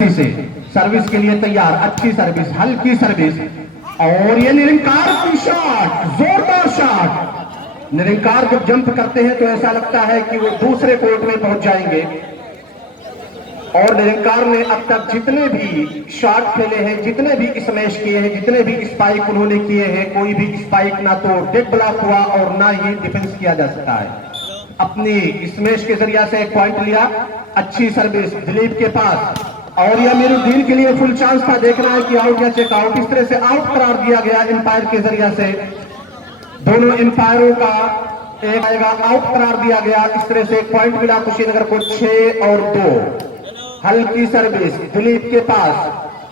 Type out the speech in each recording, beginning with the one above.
से सर्विस के लिए तैयार, अच्छी सर्विस, हल्की सर्विस और ये निरंकार की शॉट, जोरदार शॉट। निरंकार जब जंप करते हैं तो ऐसा लगता है कि वो दूसरे कोर्ट में पहुंच जाएंगे। और निरंकार ने अब तक जितने भी शॉट खेले हैं, जितने भी स्मैश किए हैं, जितने भी स्पाइक उन्होंने किए हैं, कोई भी स्पाइक ना तो डेड ब्लॉक हुआ और ना ही डिफेंस किया जा सकता है। अपनी स्मैश के जरिया से एक पॉइंट लिया, अच्छी सर्विस दिलीप के पास और यह अमीरुद्दीन के लिए फुल चांस था। देखना है कि आउट या चेक आउट, इस तरह से आउट करार दिया गया एम्पायर के जरिया से। दोनों एम्पायरों का एक आएगा, आउट करार दिया गया। इस तरह से एक पॉइंट मिला कुशीनगर को 6 और 2। हल्की सर्विस दिलीप के पास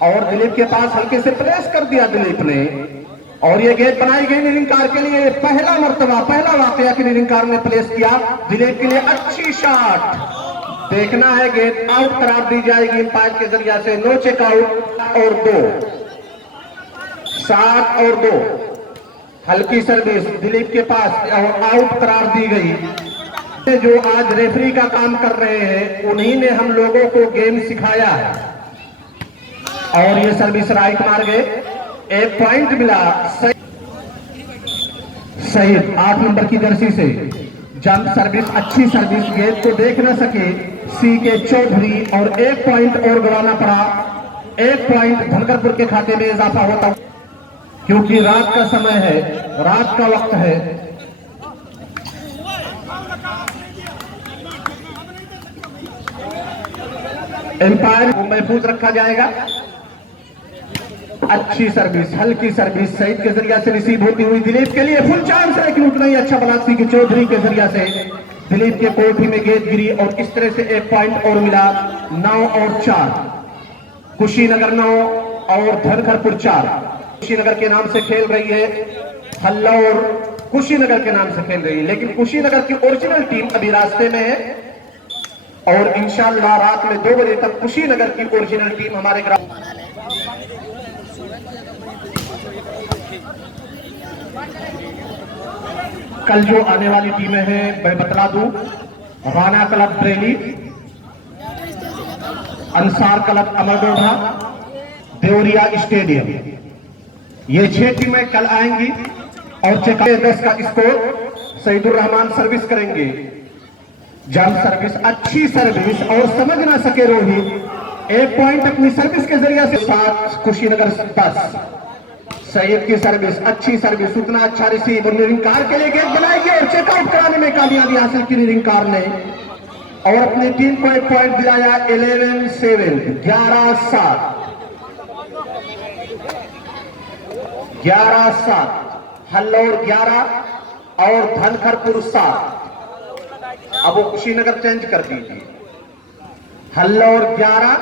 और दिलीप के पास हल्के से प्रेस कर दिया दिलीप ने और यह गेंद बनाई गई निरंकार के लिए। पहला मर्तबा, पहला वाकया कि निरंकार ने प्लेस किया दिलीप के लिए। अच्छी शॉट, देखना है गेंद आउट करार दी जाएगी एम्पायर के जरिया से। नो चेक आउट और 2, 7 और 2। हल्की सर्विस दिलीप के पास और आउट करार दी गई। जो आज रेफरी का काम कर रहे हैं उन्हीं ने हम लोगों को गेम सिखाया है और ये सर्विस राइट मार गए, एक पॉइंट मिला सहीद 8 नंबर की जर्सी से। जंप सर्विस, अच्छी सर्विस, गेंद को देख न सके सी के चौधरी और एक पॉइंट और गंवाना पड़ा। एक पॉइंट धनकरपुर के खाते में इजाफा होता क्योंकि रात का समय है, रात का वक्त है। एम्पायर को महफूज रखा जाएगा। अच्छी सर्विस, हल्की सर्विस सईद के जरिया से रिसीव होती हुई दिलीप के लिए फुल चांस है, लेकिन उतना ही अच्छा बलासी के चौधरी के जरिया से दिलीप के कोठी में गेंद गिरी और इस तरह से एक पॉइंट और मिला। 9 और 4, कुशीनगर 9 और धनकरपुर 4। कुशीनगर के नाम से खेल रही है, हल्लौर कुशीनगर के नाम से खेल रही है, लेकिन कुशीनगर की ओरिजिनल टीम अभी रास्ते में है और इंशाअल्लाह रात में 2 बजे तक कुशीनगर की ओरिजिनल टीम हमारे ग्राउंड। कल जो आने वाली टीमें हैं मैं बतला दूं, Rana club Bareilly, Ansar club Amroha, Deoria stadium, ये 6 टीमें कल आएंगी और 10 का स्कोर सईदुर रहमान सर्विस करेंगे। जंप सर्विस, अच्छी सर्विस और समझ ना सके रोहित, एक पॉइंट अपनी सर्विस के जरिए से। 7 कुशीनगर 10। सईद की सर्विस, अच्छी सर्विस, उतना अच्छा रिसीव और निरंकार के लिए गेंद बनाएगी और चेकआउट कराने में कामयाबी हासिल की निरंकार ने और अपनी टीम को एक पॉइंट दिलाया। 11-7, 11-7, 11-7। हल्लौर 11 और धनकरपुर 7। अब वो कुशीनगर चेंज कर दीजिए, हल्लौर 11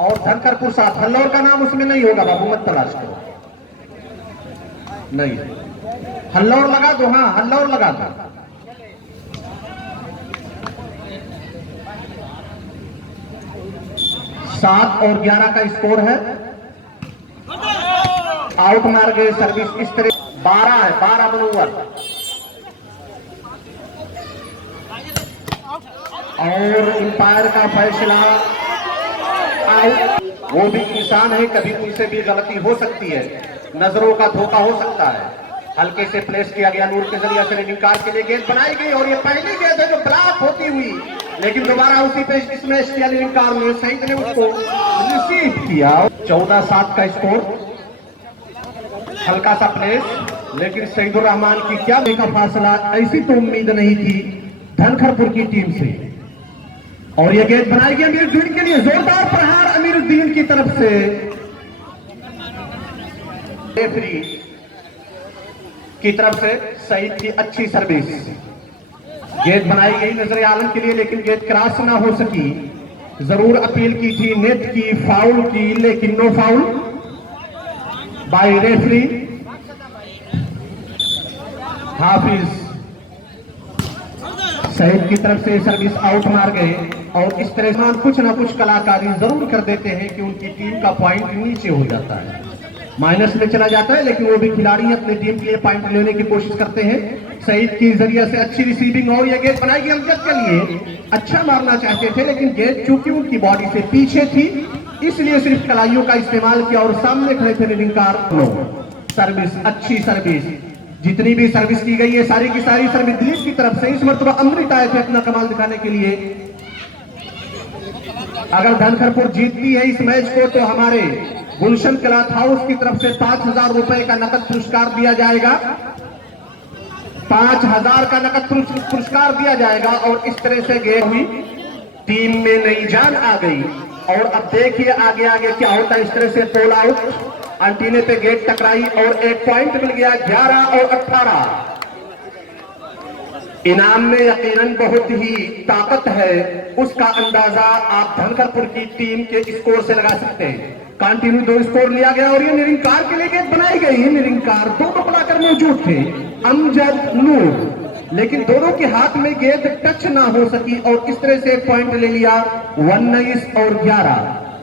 और धनकरपुर 7। हल्लौर का नाम उसमें नहीं होगा बाबू, मत तलाश करो, नहीं हल्लौर लगा दो, हाँ हल्लौर लगा दो। सात और 11 का स्कोर है। आउट मार गए सर्विस इस तरह। 12 है, 12 मनोवर और अंपायर का फैसला आउट। वो भी इंसान है, कभी उनसे भी गलती हो सकती है, नजरों का धोखा हो सकता है। हल्के से प्लेस किया गया नूर के जरिए से, निरंकार के लिए गेंद बनाई गई और ये पहली गेंद है जो ब्लॉक होती हुई, लेकिन दोबारा उसी पे स्मैश किया निरंकार ने, सईद ने उसको रिसीव किया। 14-7 का स्कोर, हल्का सा प्लेस, लेकिन सईदुर रहमान की क्या का फासला, ऐसी तो उम्मीद नहीं थी धनकरपुर की टीम से। और यह गेंद बनाई गई अमीरुद्दीन के लिए, जोरदार प्रहार अमीरुद्दीन की तरफ से। रेफरी की तरफ से सईद की अच्छी सर्विस, गेंद बनाई गई नजर आलम के लिए, लेकिन गेंद क्रॉस ना हो सकी। जरूर अपील की थी, नेट की, फाउल की, लेकिन नो फाउल बाय रेफरी हाफिज। सईद की तरफ से सर्विस आउट मार गए और इस तरह कुछ ना कुछ कलाकारी जरूर कर देते हैं कि उनकी टीम का पॉइंट नीचे हो जाता है, माइनस में चला जाता है, लेकिन वो भी खिलाड़ी अपनी टीम के लिए पॉइंट लेने की कोशिश करते हैं। सईद की जरिए से अच्छी रिसीविंग और ये गेंद बनाई अमजद के लिए, अच्छा मारना चाहते थे लेकिन गेंद चूंकि उनकी बॉडी से पीछे थी इसलिए सिर्फ कलाइयों का इस्तेमाल किया और सामने खड़े थे निरंकार। सर्विस, अच्छी सर्विस, जितनी भी सर्विस की गई है सारी की सारी सर्विस दिलीप की तरफ से। इस मरतबा अमृत आए थे अपना कमाल दिखाने के लिए। अगर धनखरपुर जीतती है इस मैच को तो हमारे गुलशन क्लॉथ हाउस की तरफ से 5,000 रुपए का नकद पुरस्कार दिया जाएगा। 5,000 का नकद पुरस्कार दिया जाएगा। और इस तरह से गेम हुई, टीम में नई जान आ गई। और अब देखिए आगे आगे क्या होता है। इस तरह से पोल आउट, अंटीने पे गेट टकराई और एक पॉइंट मिल गया। 11 और 18 इनाम में यकीनन बहुत ही ताकत है, उसका अंदाजा आप धनखरपुर की टीम के स्कोर से लगा सकते हैं। कंटिन्यू 2 स्कोर लिया गया और ये निरंकार के लिए गेंद बनाई गई है। निरंकार दोनों बनाकर मौजूद थे, अमजद, नूर, लेकिन दोनों के हाथ में गेंद टच ना हो सकी और इस तरह से पॉइंट ले लिया। 19 और 11,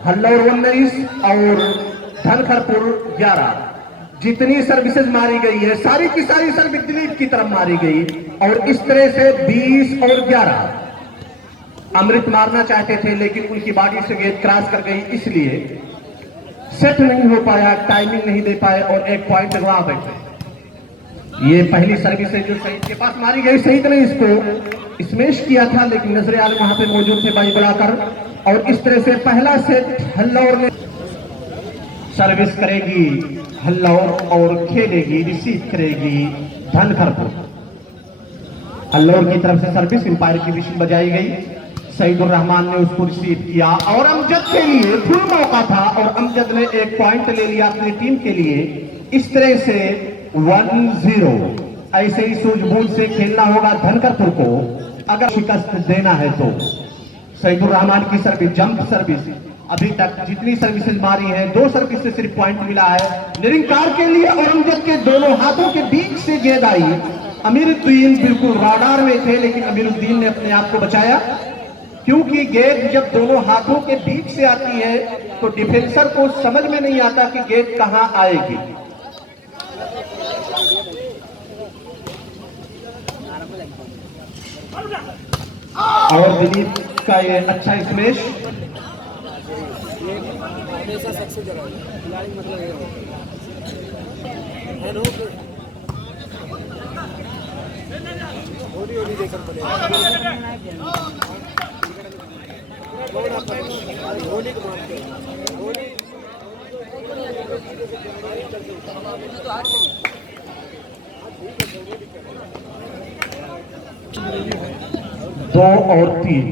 हल्लौर 19 और धनखरपुर 11। जितनी सर्विसेज मारी गई है सारी की सारी सर्विस दिलीप की तरफ मारी गई और इस तरह से 20 और 11। अमृत मारना चाहते थे लेकिन उनकी बॉडी से गेंद क्रॉस कर गई, इसलिए सेट नहीं हो पाया, टाइमिंग नहीं दे पाए और एक पॉइंट गवा बैठे। ये पहली सर्विस है जो सईद के पास मारी गई। सईद ने इसको स्मैश किया था लेकिन नजरे आलम वहां पे मौजूद थे बाई बुलाकर। और इस तरह से पहला सेट हल्लौर ने सर्विस करेगी हल्लौर और खेलेगी, रिसीव करेगी धनखरपुर। हल्लौर की तरफ से सर्विस, एम्पायर की विशिल बजाई गई। सईदुर रहमान ने उसको रिसीव किया और अमजद के लिए फुल मौका था और अमजद ने एक पॉइंट ले लिया अपनी टीम के लिए। इस तरह से 1-0। ऐसे ही सूझबूझ से खेलना होगा धनखरपुर को अगर शिकस्त देना है तो। सईदुर रहमान की सर्विस, जंप सर्विस, अभी तक जितनी सर्विसेज मारी है 2 सर्विस से सिर्फ पॉइंट मिला है निरंकार के लिए। और अमजद के दोनों हाथों के बीच से गेंद आई। अमीरुद्दीन बिल्कुल राडार में थे लेकिन अमीरुद्दीन ने अपने आप को बचाया, क्योंकि गेंद जब दोनों हाथों के बीच से आती है तो डिफेंसर को समझ में नहीं आता कि गेंद कहां आएगी। और दिलीप का ये अच्छा स्मैश। दो और 3,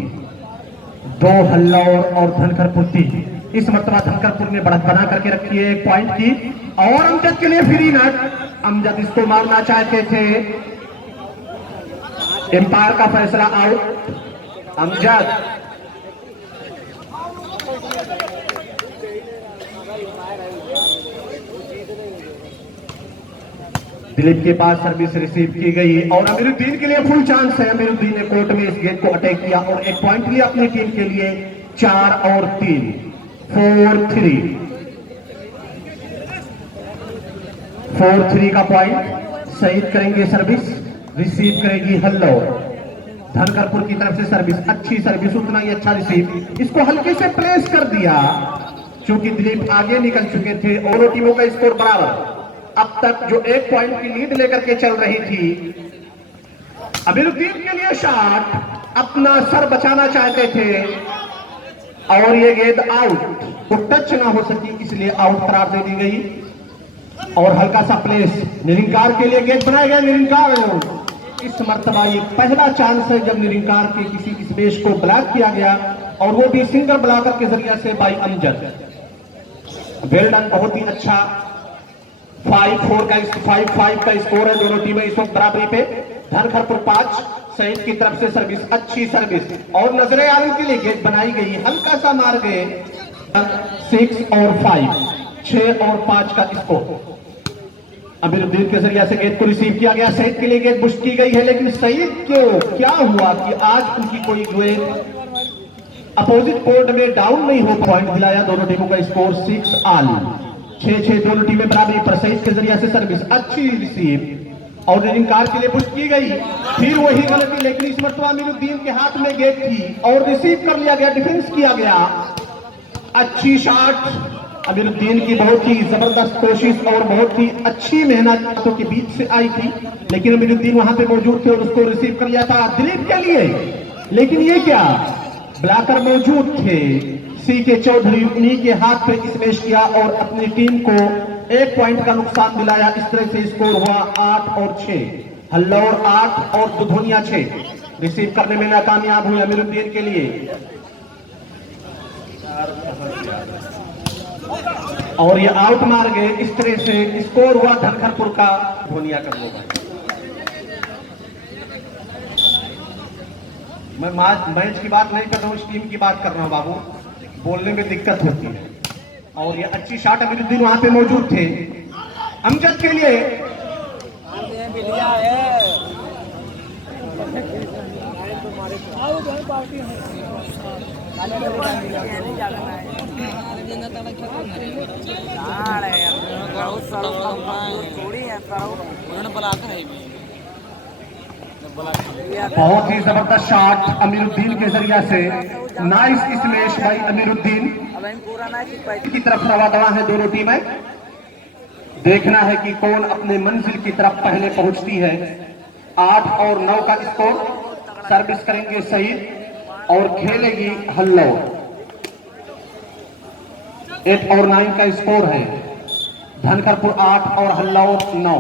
2 हल्लौर और धनखरपुर 3। इस मरतबा धनखरपुर ने बढ़त बना करके रखी है 1 पॉइंट की। और अमजद के लिए फ्री नट, अमजद इसको मारना चाहते थे, एम्पायर का फैसला आउट। अमजद दिलीप के पास सर्विस रिसीव की गई और अमीरुद्दीन के लिए फुल चांस है। अमीरुद्दीन ने कोर्ट में इस गेंद को अटैक किया और 1 पॉइंट लिया अपनी टीम के लिए। 4 और 3, 4-3 का पॉइंट। सईद करेंगे सर्विस, रिसीव करेगी हल्लौर। धनखरपुर की तरफ से सर्विस, अच्छी सर्विस, उतना ही अच्छा रिसीव, इसको हल्के से प्लेस कर दिया क्योंकि दिलीप आगे निकल चुके थे। दोनों टीमों का स्कोर बराबर। अब तक जो 1 पॉइंट की लीड लेकर के चल रही थी। अमीरुद्दीन के लिए शॉट, अपना सर बचाना चाहते थे और ये गेंद आउट, तो टच ना हो सकी इसलिए आउट करार दे दी गई। और हल्का सा प्लेस निरंकार के लिए गेंद बनाया गया। निरंकार इस मर्तबा ये पहला चांस है जब निरंकार के किसी स्पेस को ब्लॉक किया गया और वो भी सिंगल ब्लॉकर के जरिए से बाई अमजद। वेल डन, बहुत ही अच्छा। 5-4 का 5-5 का स्कोर है। दोनों टीमें इस वक्त बराबरी पे। धनखरपुर 5, सईद की तरफ से सर्विस, अच्छी सर्विस और नजरे आलम के लिए गेंद बनाई गई, हल्का सा मार गए। 6 और 5, 6 और 5 का स्कोर। अमीरुद्दीन के जरिए से गेंद को रिसीव किया गया। सईद के लिए गेंद पुश की गई है लेकिन सईद को क्या हुआ कि आज उनकी कोई गेंद अपोजिट कोर्ट में डाउन नहीं हो। पॉइंट दिलाया दोनों टीमों का स्कोर 6 ऑल। 6-6 दोनों टीमें बराबरी पर। सईद के जरिए से सर्विस, अच्छी रिसीव और निरंकार के लिए पुश की गई। फिर वही गलती लेकिन इस मरतबा अमीरुद्दीन के हाथ में गेंद थी और रिसीव कर लिया गया, डिफेंस किया गया। अच्छी शॉट अमीरुद्दीन की, बहुत ही जबरदस्त कोशिश और बहुत ही अच्छी मेहनत के बीच से आई थी, लेकिन अमीरुद्दीन वहां पे मौजूद थे और उसको रिसीव कर लिया था दिलीप के लिए। लेकिन ये क्या, ब्लॉकर मौजूद थे, सी के चौधरी, उन्हीं के हाथ पे स्मैश किया और अपनी टीम को 1 पॉइंट का नुकसान दिलाया। इस तरह से स्कोर हुआ 8 और 6, हल्लौर 8 और दुधोनिया 6। रिसीव करने में नाकामयाब हुई अमीरुद्दीन के लिए और ये आउट मार गए। इस तरह से स्कोर हुआ धनखरपुर का धोनिया का 2। मैं मैच की बात नहीं कर रहा हूँ, इस टीम की बात कर रहा हूँ बाबू, बोलने में दिक्कत होती है। और ये अच्छी शॉट अमीरुद्दीन वहां पे मौजूद थे अमजद के लिए। बहुत ही जबरदस्त शॉट अमीरुद्दीन के जरिया से, नाइस स्मैश बाई अमीरुद्दीन की तरफ रवा दवा है दोनों टीमें। देखना है कि कौन अपने मंजिल की तरफ पहले पहुंचती है। 8 और 9 का स्कोर, सर्विस करेंगे सईद और खेलेगी हल्लौर। 8 और 9 का स्कोर है, धनखरपुर 8 और हल्लौर 9।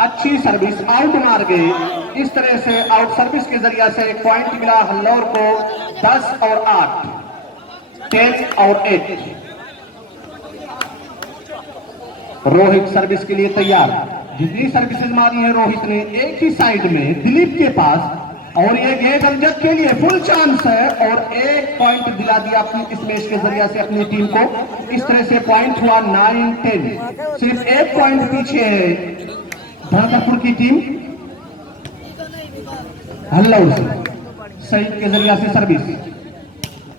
अच्छी सर्विस, आउट मार गई। इस तरह से आउट सर्विस के जरिया से 1 पॉइंट मिला हल्लौर को। 10 और 8, 10 और 8। रोहित सर्विस के लिए तैयार। जितनी सर्विसेज मारी है रोहित ने एक ही साइड में दिलीप के पास, और ये गेंद अमजद के लिए फुल चांस है और 1 पॉइंट दिला दिया अपनी स्मैश के जरिया से अपनी टीम को। इस तरह से पॉइंट हुआ 9-10। सिर्फ 1 पॉइंट पीछे है धनखरपुर की टीम हल्लौर से। सईद के जरिया से सर्विस,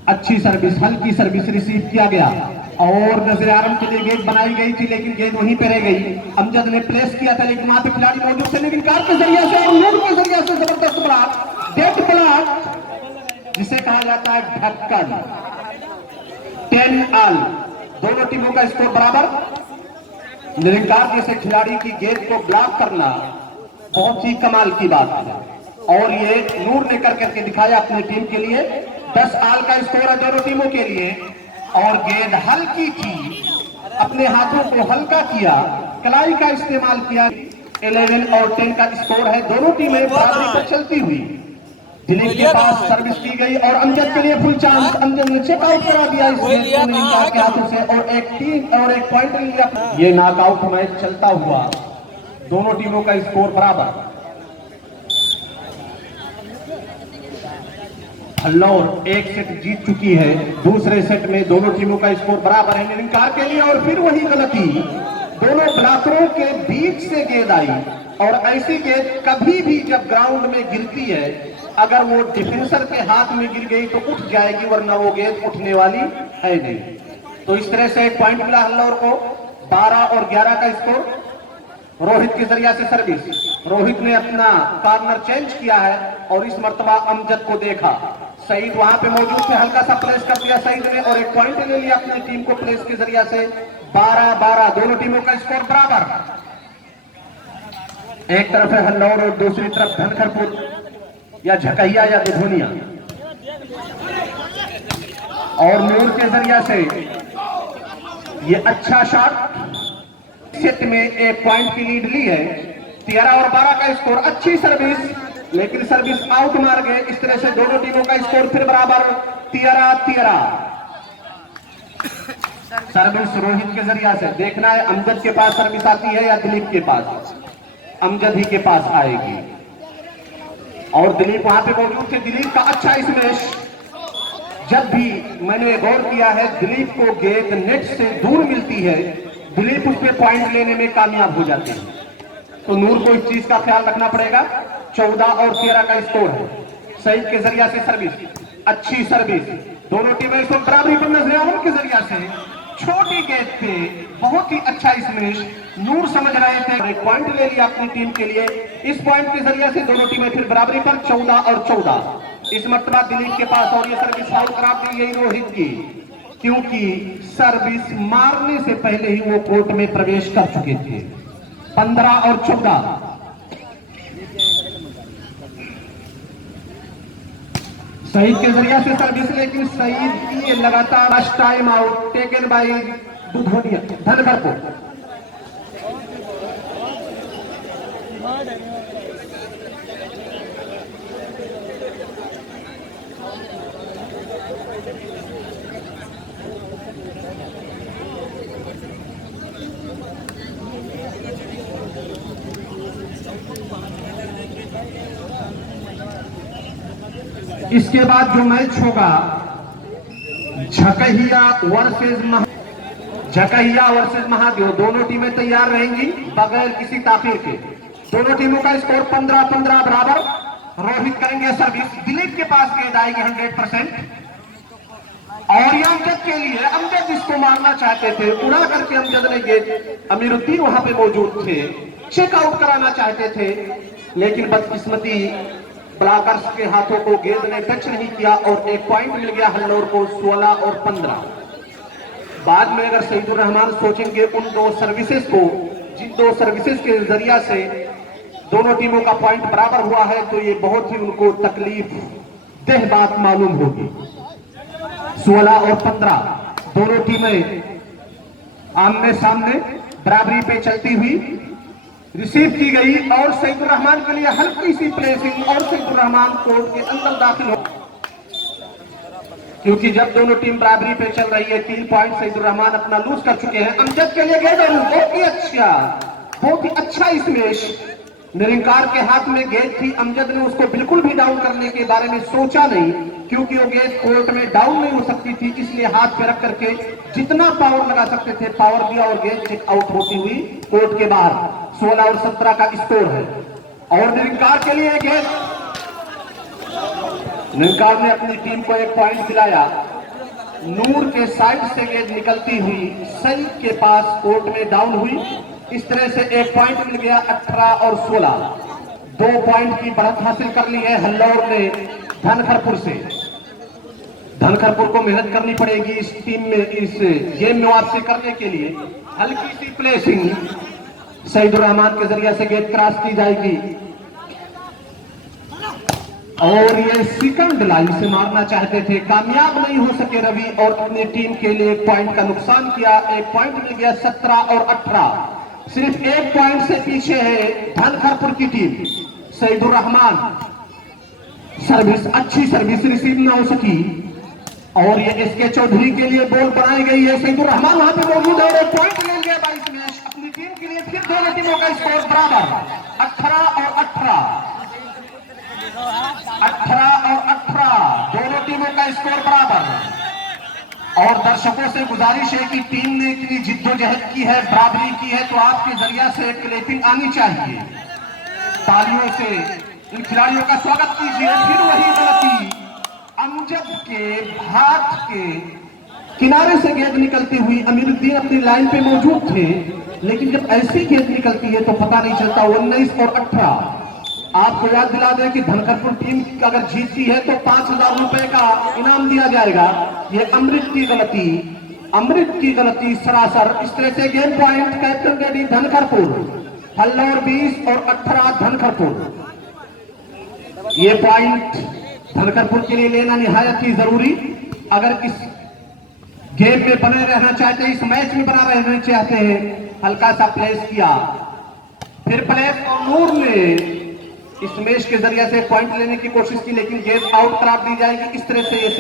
अच्छी सर्विस, हल्की सर्विस रिसीव किया गया और नजर आरम के लिए गेंद बनाई गई थी, लेकिन गेंद वहीं पे रह गई। अमजद ने प्लेस किया था, लेकिन वहां पे खिलाड़ी मौजूद थे, लेकिन कार के जरिया से और लूट के जरिया से जबरदस्त ब्लॉक, डेड ब्लॉक जिसे कहा जाता है ढक्कन। 10 ऑल, दोनों टीमों का स्कोर बराबर। निरंकार जैसे खिलाड़ी की गेंद को ब्लॉक करना बहुत ही कमाल की बात है और ये नूर ने करके दिखाया अपनी टीम के लिए। 10 ऑल का स्कोर है दोनों टीमों के लिए और गेंद हल्की की, अपने हाथों को हल्का किया, कलाई का इस्तेमाल किया। 11 और 10 का स्कोर है, दोनों टीमें बराबरी पर चलती हुई। दिलीप के पास सर्विस की गई और अमजद के लिए फुल चांस। अमजद ने चेक आउट करा दिया इस गेंद के हाथों से और 1 पॉइंट लिया। ये नॉकआउट मैच चलता हुआ, दोनों टीमों का स्कोर बराबर। हल्लौर 1 सेट जीत चुकी है, दूसरे सेट में दोनों टीमों का स्कोर बराबर है निरंकार के लिए। और फिर वही गलती, दोनों ब्लॉकरों के बीच से गेंद आई और ऐसी गेंद कभी भी जब ग्राउंड में गिरती है, अगर वो डिफेंसर के हाथ में गिर गई तो उठ जाएगी, वरना वो गेंद उठने वाली है नहीं। तो इस तरह से 1 पॉइंट मिला हल्लौर को। 12 और 11 का स्कोर। रोहित के जरिया से सर्विस, रोहित ने अपना कॉर्नर चेंज किया है और इस मर्तबा अमजद को देखा। सईद वहां पे मौजूद थे, हल्का सा प्लेस कर दिया सईद ने और 1 पॉइंट ले लिया अपनी टीम को प्लेस के जरिया से। 12-12, दोनों टीमों का स्कोर बराबर। एक तरफ है हल्लौर और दूसरी तरफ धनखरपुर या झकैया या दुधोनिया। और नूर के जरिया से ये अच्छा शॉट, सेट में 1 पॉइंट की लीड ली है। 13 और 12 का स्कोर। अच्छी सर्विस, लेकिन सर्विस आउट मार गए। इस तरह से दोनों टीमों का स्कोर फिर बराबर 13-13। सर्विस रोहित के जरिया से। देखना है अमजद के पास सर्विस आती है या दिलीप के पास। अमजद ही के पास आएगी और दिलीप वहां पे मौजूद थे। दिलीप का अच्छा स्मैश। जब भी मैंने गौर किया है, दिलीप को गेंद नेट से दूर मिलती है, दिलीप उस पर पॉइंट लेने में कामयाब हो जाते हैं। तो नूर को इस चीज का ख्याल रखना पड़ेगा। 14 और 13 का स्कोर है। सईद के जरिया से सर्विस, अच्छी सर्विस। दोनों टीमें इस वक्त बराबरी पर नजर के जरिया से छोटी गेंद पे बहुत ही अच्छा स्मैश। नूर समझ रहे थे, 1 पॉइंट ले लिया अपनी टीम के लिए। इस पॉइंट के जरिया से दोनों टीमें फिर बराबरी पर 14 और 14। इस मर्तबा दिलीप के पास और ये सर्विस फाउल करार दी गई रोहित की। क्योंकि सर्विस मारने से पहले ही वो कोर्ट में प्रवेश कर चुके थे। 15 और 14। सईद के जरिया से सर्विस, लेकिन सईद की लगातार first time out taken by Dudhonia Dhankhar को। इसके बाद जो मैच होगा झकहिया वर्सेस महादेव, दोनों टीमें तैयार रहेंगी बगैर किसी ताखीर के। दोनों टीमों का स्कोर 15-15 बराबर। रोहित करेंगे सर्विस, दिलीप के पास गेंद आएगी 100%। और ये अमजद के लिए, अमजद जिसको मारना चाहते थे, उड़ा करके अमजद ने गेंद, अमीरुद्दीन वहां पे मौजूद थे, चेक आउट कराना चाहते थे, लेकिन बदकिस्मती ब्लॉकर्स के हाथों को गेंद ने टच नहीं किया और एक पॉइंट मिल गया हल्लौर को 16 और 15। बाद में अगर सईदुर रहमान सोचेंगे उन दो सर्विसेज को, जिन दो सर्विसेज के जरिया से दोनों टीमों का पॉइंट बराबर हुआ है, तो ये बहुत ही उनको तकलीफ देह बात मालूम होगी। 16 और 15 दोनों टीमें आमने सामने बराबरी पे चलती हुई रिसीव की गई और सईदुर रहमान के लिए हल्की सी प्लेसिंग और सईदुर रहमान कोर्ट के अंदर दाखिल हो, क्योंकि जब दोनों टीम बराबरी पे चल रही है 3 पॉइंट सईदुर रहमान अपना लूज कर चुके हैं। अमजद के लिए गेंद बहुत ही अच्छा स्मैश निरंकार के हाथ में गेंद थी। अमजद ने उसको बिल्कुल भी डाउन करने के बारे में सोचा नहीं, क्योंकि वो गेंद कोर्ट में डाउन नहीं हो सकती थी, इसलिए हाथ पे रख करके जितना पावर लगा सकते थे पावर दिया और गेंद चेक आउट होती हुई कोर्ट के बाहर। 16 और 17 का स्कोर है। और निरंकार के लिए गेंद, निरंकार ने अपनी टीम को एक पॉइंट दिलाया। नूर के साइड से गेंद निकलती हुई सईद के पास कोर्ट में डाउन हुई। इस तरह से एक पॉइंट मिल गया। 18 और 16 2 पॉइंट की बढ़त हासिल कर ली है हल्लौर ने धनखरपुर से। धनखरपुर को मेहनत करनी पड़ेगी इस टीम में, इस गेम में वापसी करने के लिए। हल्की सी प्लेसिंग सईदुर रहमान के जरिए से गेंद क्रॉस की जाएगी और ये सेकंड लाइन से मारना चाहते थे, कामयाब नहीं हो सके रवि और अपनी टीम के लिए एक पॉइंट का नुकसान किया। एक पॉइंट मिल गया। 17 और 18 सिर्फ एक पॉइंट से पीछे है धनखरपुर की टीम। सईदुर रहमान सर्विस, अच्छी सर्विस रिसीव ना हो सकी और ये एसके चौधरी के लिए बॉल बनाई गई है। सईदुर रहमान वहां पे मौजूद है और एक पॉइंट ले लिया 22 में अपनी टीम के लिए। फिर दोनों टीमों का स्कोर बराबर 18 और 18 दोनों टीमों का स्कोर बराबर। और दर्शकों से गुजारिश है कि टीम ने इतनी जिद्दोजहद की है, बराबरी की है, तो आपके जरिया से क्लैपिंग आनी चाहिए। तालियों से इन खिलाड़ियों का स्वागत कीजिए। फिर वही गलती, अमजद के हाथ के किनारे से गेंद निकलती हुई। अमीरुद्दीन अपनी लाइन पे मौजूद थे, लेकिन जब ऐसी गेंद निकलती है तो पता नहीं चलता। 19 और 18 आपको याद दिला दें कि धनखरपुर टीम अगर जीतती है तो 5000 रुपए का इनाम दिया जाएगा। ये अमृत की गलती सरासर। इस तरह से गेम पॉइंट कैप्टन रेडी धनखरपुर, हल्लौर 20 और 18 धनखरपुर। ये पॉइंट धनखरपुर के लिए लेना निहायत ही जरूरी। अगर इस गेम में बने रहना चाहते हैं, इस मैच में बना रहना चाहते हैं। हल्का सा प्लेस किया, फिर प्लेस और नूर ने इस मैच के जरिए से पॉइंट लेने की कोशिश की, लेकिन गेम आउट करार दी जाएगी। इस तरह से